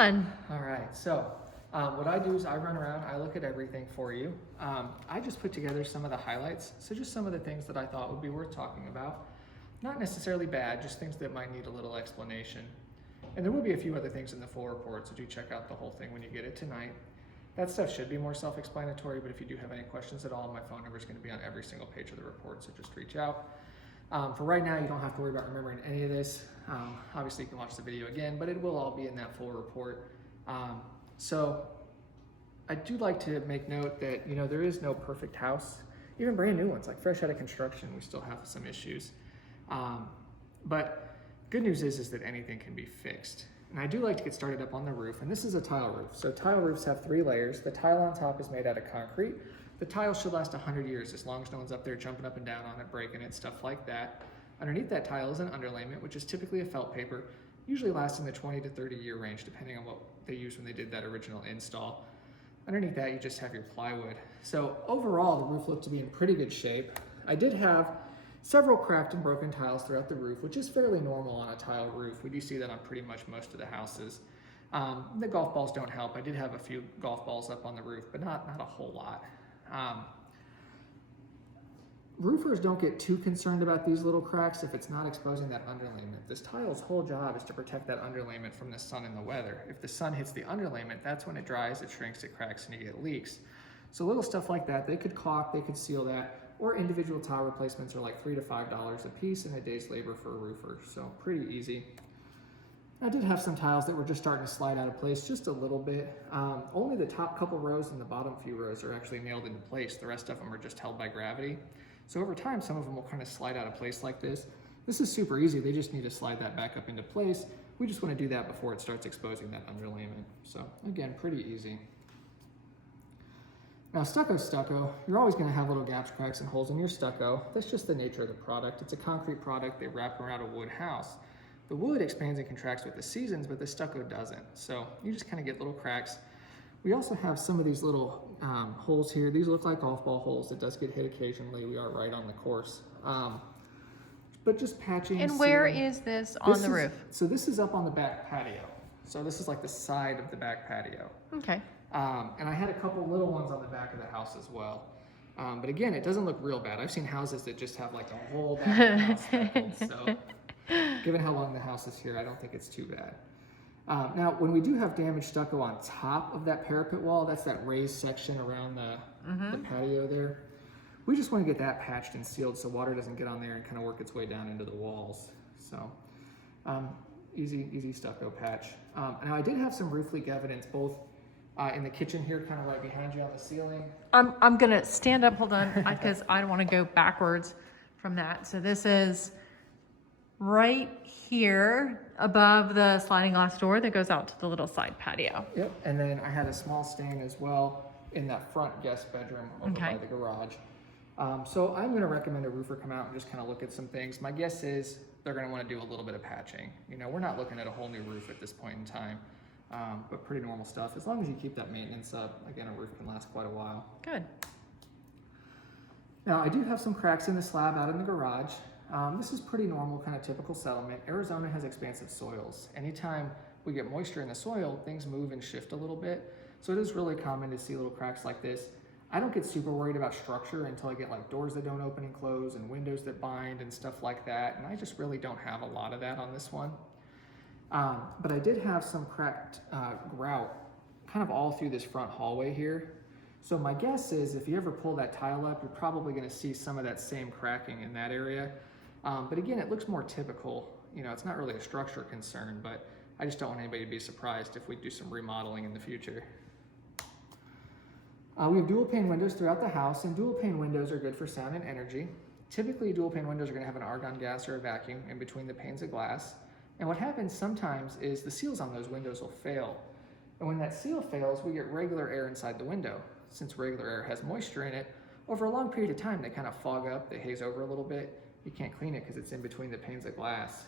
on. All right, so what I do is I run around, I look at everything for you. I just put together some of the highlights, so just some of the things that I thought would be worth talking about. Not necessarily bad, just things that might need a little explanation. And there will be a few other things in the full report, so do check out the whole thing when you get it tonight. That stuff should be more self-explanatory, but if you do have any questions at all, my phone number is going to be on every single page of the report, so just reach out. For right now, you don't have to worry about remembering any of this. Obviously, you can watch the video again, but it will all be in that full report. So I do like to make note that, you know, there is no perfect house. Even brand new ones, like fresh out of construction, we still have some issues. But good news is that anything can be fixed. And I do like to get started up on the roof, and this is a tile roof. So tile roofs have 3 layers. The tile on top is made out of concrete. The tile should last 100 years as long as no one's up there jumping up and down on it, breaking it, stuff like that. Underneath that tile is an underlayment, which is typically a felt paper, usually lasts in the 20 to 30 year range, depending on what they used when they did that original install. Underneath that, you just have your plywood. So overall, the roof looked to be in pretty good shape. I did have several cracked and broken tiles throughout the roof, which is fairly normal on a tile roof. We do see that on pretty much most of the houses. The golf balls don't help. I did have a few golf balls up on the roof, but not a whole lot. Roofers don't get too concerned about these little cracks if it's not exposing that underlayment. This tile's whole job is to protect that underlayment from the sun and the weather. If the sun hits the underlayment, that's when it dries, it shrinks, it cracks, and you get leaks. So little stuff like that, they could caulk, they could seal that, or individual tile replacements are like $3 to $5 a piece and a day's labor for a roofer, so pretty easy. I did have some tiles that were just starting to slide out of place just a little bit. Only the top couple rows and the bottom few rows are actually nailed into place. The rest of them are just held by gravity. So over time, some of them will kind of slide out of place like this. This is super easy. They just need to slide that back up into place. We just want to do that before it starts exposing that underlayment. So again, pretty easy. Now stucco, you're always going to have little gaps, cracks, and holes in your stucco. That's just the nature of the product. It's a concrete product. They wrap around a wood house. The wood expands and contracts with the seasons, but the stucco doesn't. So you just kind of get little cracks. We also have some of these little holes here. These look like golf ball holes. It does get hit occasionally. We are right on the course. But just patching. And where is this on the roof? So this is up on the back patio. So this is like the side of the back patio. Okay. And I had a couple little ones on the back of the house as well. But again, it doesn't look real bad. I've seen houses that just have like a whole back of the house speckled. So given how long the house is here, I don't think it's too bad. Now, when we do have damaged stucco on top of that parapet wall, that's that raised section around the patio there, we just want to get that patched and sealed so water doesn't get on there and kind of work its way down into the walls. So easy stucco patch. Now, I did have some roof leak evidence both in the kitchen here, kind of right behind you on the ceiling. I'm going to stand up, hold on, because I don't want to go backwards from that. So this is right here above the sliding glass door that goes out to the little side patio. Yep, and then I had a small stain as well in that front guest bedroom over by the garage. So I'm going to recommend a roofer come out and just kind of look at some things. My guess is they're going to want to do a little bit of patching. You know, we're not looking at a whole new roof at this point in time, but pretty normal stuff. As long as you keep that maintenance up, again, a roof can last quite a while. Good. Now, I do have some cracks in the slab out in the garage. This is pretty normal, kind of typical settlement. Arizona has expansive soils. Anytime we get moisture in the soil, things move and shift a little bit. So it is really common to see little cracks like this. I don't get super worried about structure until I get like doors that don't open and close and windows that bind and stuff like that. And I just really don't have a lot of that on this one. But I did have some cracked grout kind of all through this front hallway here. So my guess is if you ever pull that tile up, you're probably going to see some of that same cracking in that area. But again, it looks more typical. You know, it's not really a structure concern, but I just don't want anybody to be surprised if we do some remodeling in the future. We have dual pane windows throughout the house, and dual pane windows are good for sound and energy. Typically, dual pane windows are going to have an argon gas or a vacuum in between the panes of glass. And what happens sometimes is the seals on those windows will fail. And when that seal fails, we get regular air inside the window. Since regular air has moisture in it, over a long period of time, they kind of fog up, they haze over a little bit. You can't clean it because it's in between the panes of glass.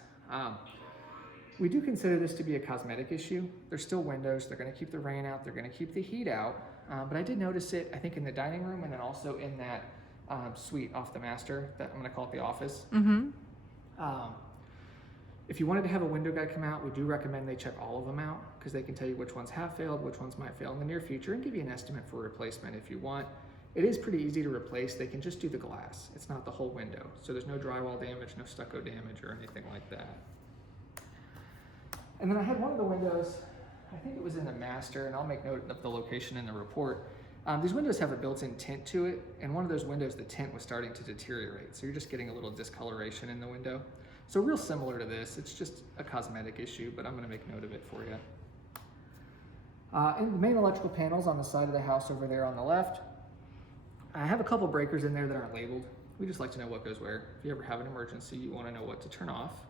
We do consider this to be a cosmetic issue. They're still windows, they're gonna keep the rain out, they're gonna keep the heat out. But I did notice it, I think in the dining room and then also in that suite off the master, that I'm gonna call it the office. If you wanted to have a window guy come out, we do recommend they check all of them out because they can tell you which ones have failed, which ones might fail in the near future, and give you an estimate for replacement if you want. It is pretty easy to replace. They can just do the glass. It's not the whole window. So there's no drywall damage, no stucco damage or anything like that. And then I had one of the windows, I think it was in the master, and I'll make note of the location in the report. These windows have a built-in tint to it, and one of those windows, the tint was starting to deteriorate. So you're just getting a little discoloration in the window. So real similar to this, it's just a cosmetic issue, but I'm gonna make note of it for you. And the main electrical panels on the side of the house over there on the left, I have a couple breakers in there that aren't labeled. We just like to know what goes where. If you ever have an emergency, you wanna know what to turn off.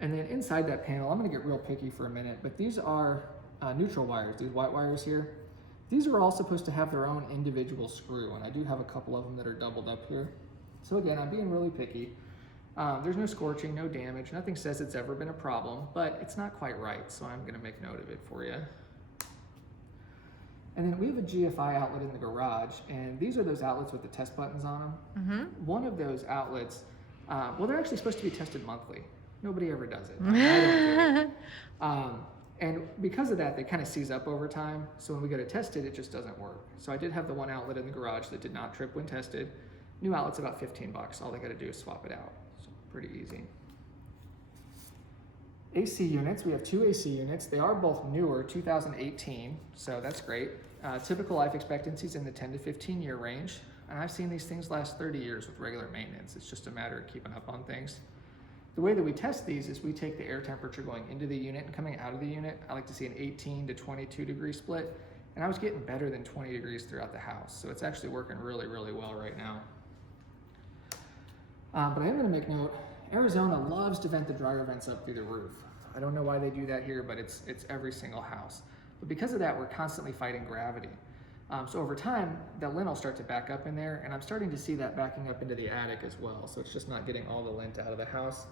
And then inside that panel, I'm gonna get real picky for a minute, but these are neutral wires, these white wires here. These are all supposed to have their own individual screw, and I do have a couple of them that are doubled up here. So again, I'm being really picky. There's no scorching, no damage, nothing says it's ever been a problem, but it's not quite right, so I'm gonna make note of it for you. And then we have a GFI outlet in the garage, and these are those outlets with the test buttons on them. One of those outlets, well, they're actually supposed to be tested monthly. Nobody ever does it. I don't do it. And because of that, they kind of seize up over time. So when we go to test it, it just doesn't work. So I did have the one outlet in the garage that did not trip when tested. New outlet's about 15 bucks. All they got to do is swap it out. So pretty easy. AC units, we have 2 AC units. They are both newer, 2018, so that's great. Typical life expectancies in the 10 to 15 year range. And I've seen these things last 30 years with regular maintenance. It's just a matter of keeping up on things. The way that we test these is we take the air temperature going into the unit and coming out of the unit. I like to see an 18 to 22 degree split, and I was getting better than 20 degrees throughout the house. So it's actually working really, really well right now. But I am gonna make note, Arizona loves to vent the dryer vents up through the roof. I don't know why they do that here, but it's every single house. But because of that, we're constantly fighting gravity. So over time, the lint will start to back up in there, and I'm starting to see that backing up into the attic as well. So it's just not getting all the lint out of the house.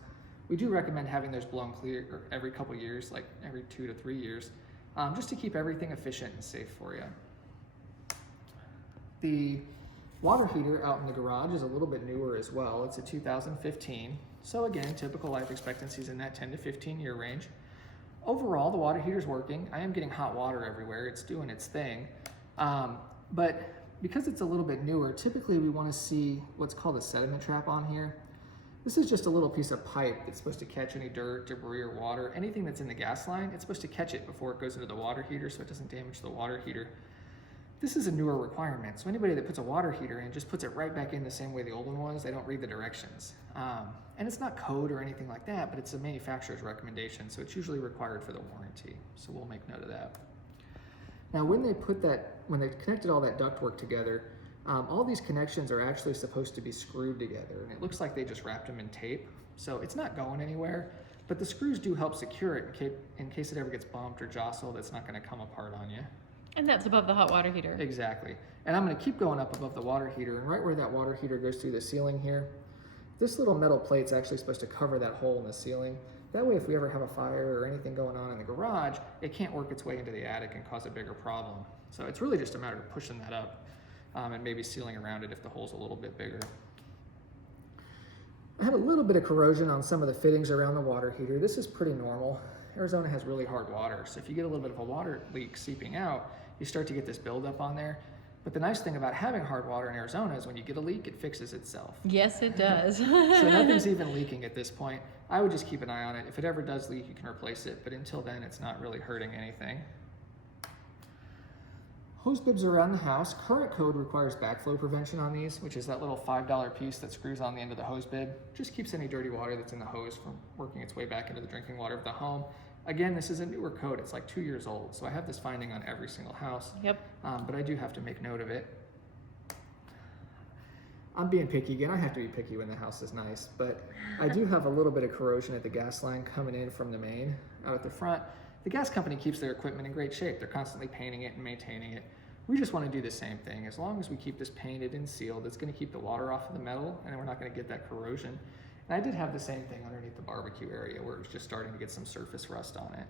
We do recommend having those blown clear every couple years, like every 2 to 3 years, just to keep everything efficient and safe for you. The water heater out in the garage is a little bit newer as well. It's a 2015. So again, typical life expectancies in that 10 to 15 year range. Overall, the water heater's working. I am getting hot water everywhere. It's doing its thing. But because it's a little bit newer, typically we want to see what's called a sediment trap on here. This is just a little piece of pipe that's supposed to catch any dirt, debris, or water. Anything that's in the gas line, it's supposed to catch it before it goes into the water heater so it doesn't damage the water heater. This is a newer requirement, so anybody that puts a water heater in just puts it right back in the same way the old one was. They don't read the directions. And it's not code or anything like that, but it's a manufacturer's recommendation, so it's usually required for the warranty. So we'll make note of that. Now when they connected all that ductwork together, all these connections are actually supposed to be screwed together, and it looks like they just wrapped them in tape. So it's not going anywhere, but the screws do help secure it in case it ever gets bumped or jostled. It's not going to come apart on you. And that's above the hot water heater. Exactly. And I'm going to keep going up above the water heater, and right where that water heater goes through the ceiling here, this little metal plate's actually supposed to cover that hole in the ceiling. That way, if we ever have a fire or anything going on in the garage, it can't work its way into the attic and cause a bigger problem. So it's really just a matter of pushing that up and maybe sealing around it if the hole's a little bit bigger. I had a little bit of corrosion on some of the fittings around the water heater. This is pretty normal. Arizona has really hard water, so if you get a little bit of a water leak seeping out, you start to get this buildup on there. But the nice thing about having hard water in Arizona is when you get a leak, it fixes itself. Yes, it does. So nothing's even leaking at this point. I would just keep an eye on it. If it ever does leak, you can replace it, but until then, it's not really hurting anything. Hose bibs around the house. Current code requires backflow prevention on these, which is that little $5 piece that screws on the end of the hose bib. Just keeps any dirty water that's in the hose from working its way back into the drinking water of the home. Again, this is a newer code. It's like 2 years old, so I have this finding on every single house. Yep. But I do have to make note of it. I'm being picky again. I have to be picky when the house is nice, but I do have a little bit of corrosion at the gas line coming in from the main out at the front. The gas company keeps their equipment in great shape. They're constantly painting it and maintaining it. We just want to do the same thing. As long as we keep this painted and sealed, it's going to keep the water off of the metal, and we're not going to get that corrosion. And I did have the same thing underneath the barbecue area where it was just starting to get some surface rust on it.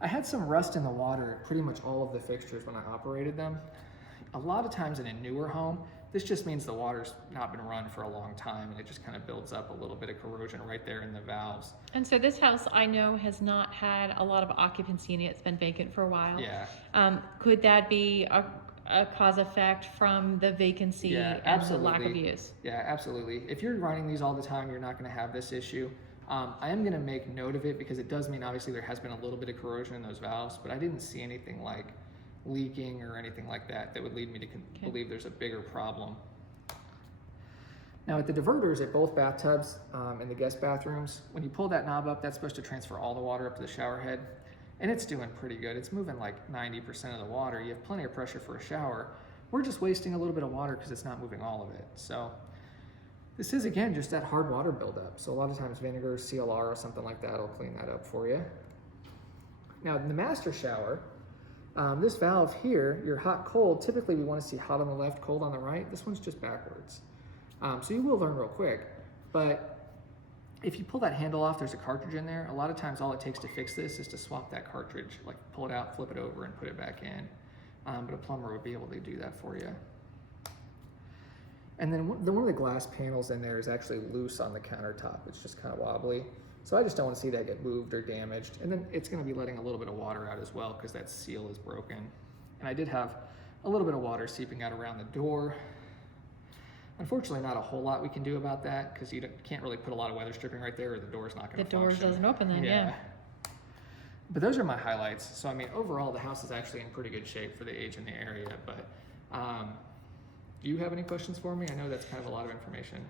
I had some rust in the water at pretty much all of the fixtures when I operated them. A lot of times in a newer home, This just means the water's not been run for a long time, and it just kind of builds up a little bit of corrosion right there in the valves. And so this house, I know, has not had a lot of occupancy in it. It's been vacant for a while. Yeah. Could that be a cause effect from the vacancy Yeah, and the lack of absolutely. use? Yeah, absolutely. If you're running these all the time, you're not going to have this issue. I am going to make note of it because it does mean obviously there has been a little bit of corrosion in those valves, but I didn't see anything like leaking or anything like that that would lead me to believe there's a bigger problem. Now at the diverters at both bathtubs and the guest bathrooms, when you pull that knob up, that's supposed to transfer all the water up to the shower head, and it's doing pretty good. It's moving like 90% of the water. You have plenty of pressure for a shower. We're just wasting a little bit of water because it's not moving all of it. So this is, again, just that hard water buildup. So a lot of times vinegar, CLR, or something like that will clean that up for you. Now in the master shower, this valve here, your hot-cold, typically we want to see hot on the left, cold on the right. This one's just backwards. So you will learn real quick, but if you pull that handle off, there's a cartridge in there. A lot of times all it takes to fix this is to swap that cartridge, like pull it out, flip it over, and put it back in. But a plumber would be able to do that for you. And then one of the glass panels in there is actually loose on the countertop. It's just kind of wobbly. So I just don't want to see that get moved or damaged. And then it's going to be letting a little bit of water out as well because that seal is broken. And I did have a little bit of water seeping out around the door. Unfortunately, not a whole lot we can do about that because you can't really put a lot of weather stripping right there or the door's not going to function. The door doesn't open then, yeah. But those are my highlights. So I mean, overall, the house is actually in pretty good shape for the age in the area. But do you have any questions for me? I know that's kind of a lot of information.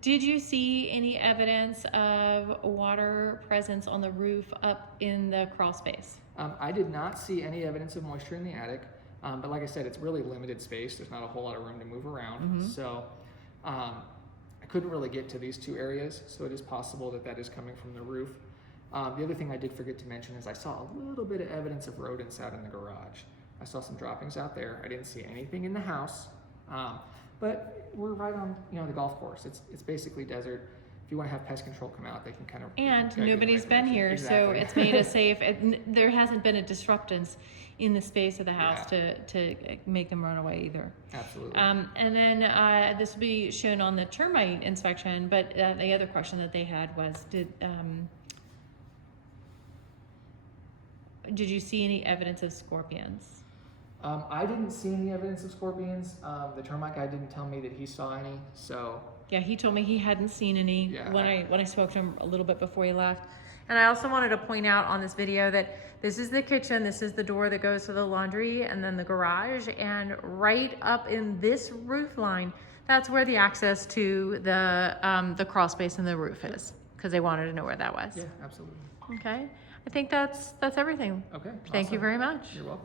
Did you see any evidence of water presence on the roof up in the crawl space? I did not see any evidence of moisture in the attic. But like I said, it's really limited space. There's not a whole lot of room to move around. So I couldn't really get to these two areas. So it is possible that that is coming from the roof. The other thing I did forget to mention is I saw a little bit of evidence of rodents out in the garage. I saw some droppings out there. I didn't see anything in the house. But we're right on, the golf course. It's basically desert. If you want to have pest control come out, they can kind of. And guide you in the nobody's right been direction. here, Exactly. so it's made us safe. There hasn't been a disruptance in the space of the house to make them run away either. Absolutely. And then this will be shown on the termite inspection, but the other question that they had was, did you see any evidence of scorpions? I didn't see any evidence of scorpions. The termite guy didn't tell me that he saw any, so. Yeah, he told me he hadn't seen any Yeah, when I spoke to him a little bit before he left. And I also wanted to point out on this video that this is the kitchen, this is the door that goes to the laundry, and then the garage, and right up in this roof line, that's where the access to the crawl space in the roof is, because they wanted to know where that was. Yeah, absolutely. Okay, I think that's everything. Okay. Thank you awesome. very much. You're welcome.